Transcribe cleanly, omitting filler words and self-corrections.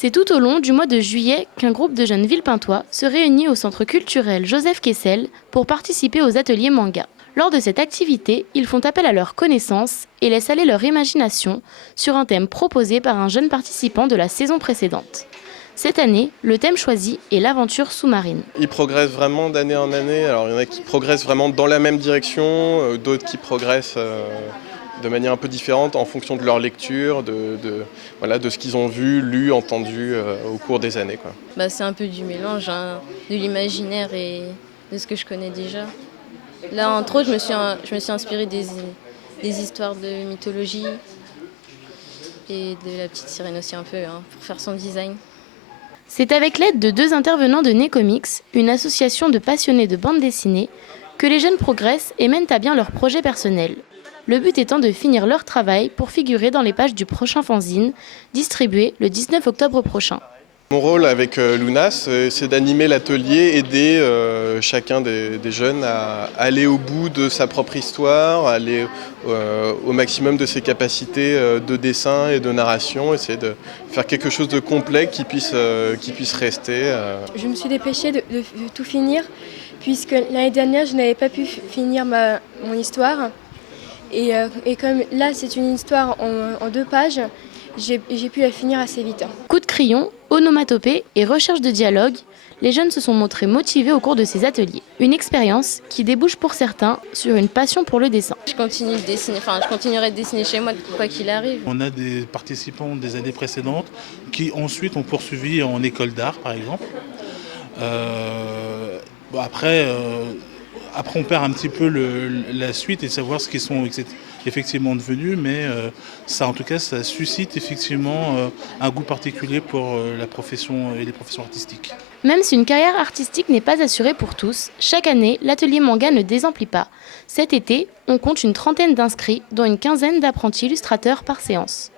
C'est tout au long du mois de juillet qu'un groupe de jeunes villepintois se réunit au centre culturel Joseph Kessel pour participer aux ateliers manga. Lors de cette activité, ils font appel à leurs connaissances et laissent aller leur imagination sur un thème proposé par un jeune participant de la saison précédente. Cette année, le thème choisi est l'aventure sous-marine. Ils progressent vraiment d'année en année. Alors il y en a qui progressent vraiment dans la même direction, d'autres qui progressent de manière un peu différente en fonction de leur lecture, de ce qu'ils ont vu, lu, entendu au cours des années, quoi. C'est un peu du mélange de l'imaginaire et de ce que je connais déjà. Là, entre autres, je me suis inspirée des histoires de mythologie et de la petite sirène aussi un peu, pour faire son design. C'est avec l'aide de 2 intervenants de Necomics, une association de passionnés de bande dessinée, que les jeunes progressent et mènent à bien leurs projets personnels. Le but étant de finir leur travail pour figurer dans les pages du prochain fanzine, distribué le 19 octobre prochain. Mon rôle avec l'UNAS, c'est d'animer l'atelier, aider chacun des jeunes à aller au bout de sa propre histoire, aller au maximum de ses capacités de dessin et de narration, essayer de faire quelque chose de complet qui puisse rester. Je me suis dépêchée de tout finir, puisque l'année dernière, je n'avais pas pu finir mon histoire. Et comme là, c'est une histoire en 2 pages, j'ai pu la finir assez vite. Coup de crayon, onomatopée et recherche de dialogue, les jeunes se sont montrés motivés au cours de ces ateliers. Une expérience qui débouche pour certains sur une passion pour le dessin. Je continuerai de dessiner chez moi quoi qu'il arrive. On a des participants des années précédentes qui ensuite ont poursuivi en école d'art, par exemple. Après, on perd un petit peu la suite et savoir ce qu'ils sont effectivement devenus, mais en tout cas, ça suscite effectivement un goût particulier pour la profession et les professions artistiques. Même si une carrière artistique n'est pas assurée pour tous, chaque année, l'atelier manga ne désemplit pas. Cet été, on compte une 30aine d'inscrits, dont une 15aine d'apprentis illustrateurs par séance.